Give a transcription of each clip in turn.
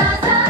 Sasa.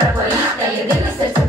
прапорів та єдине серце.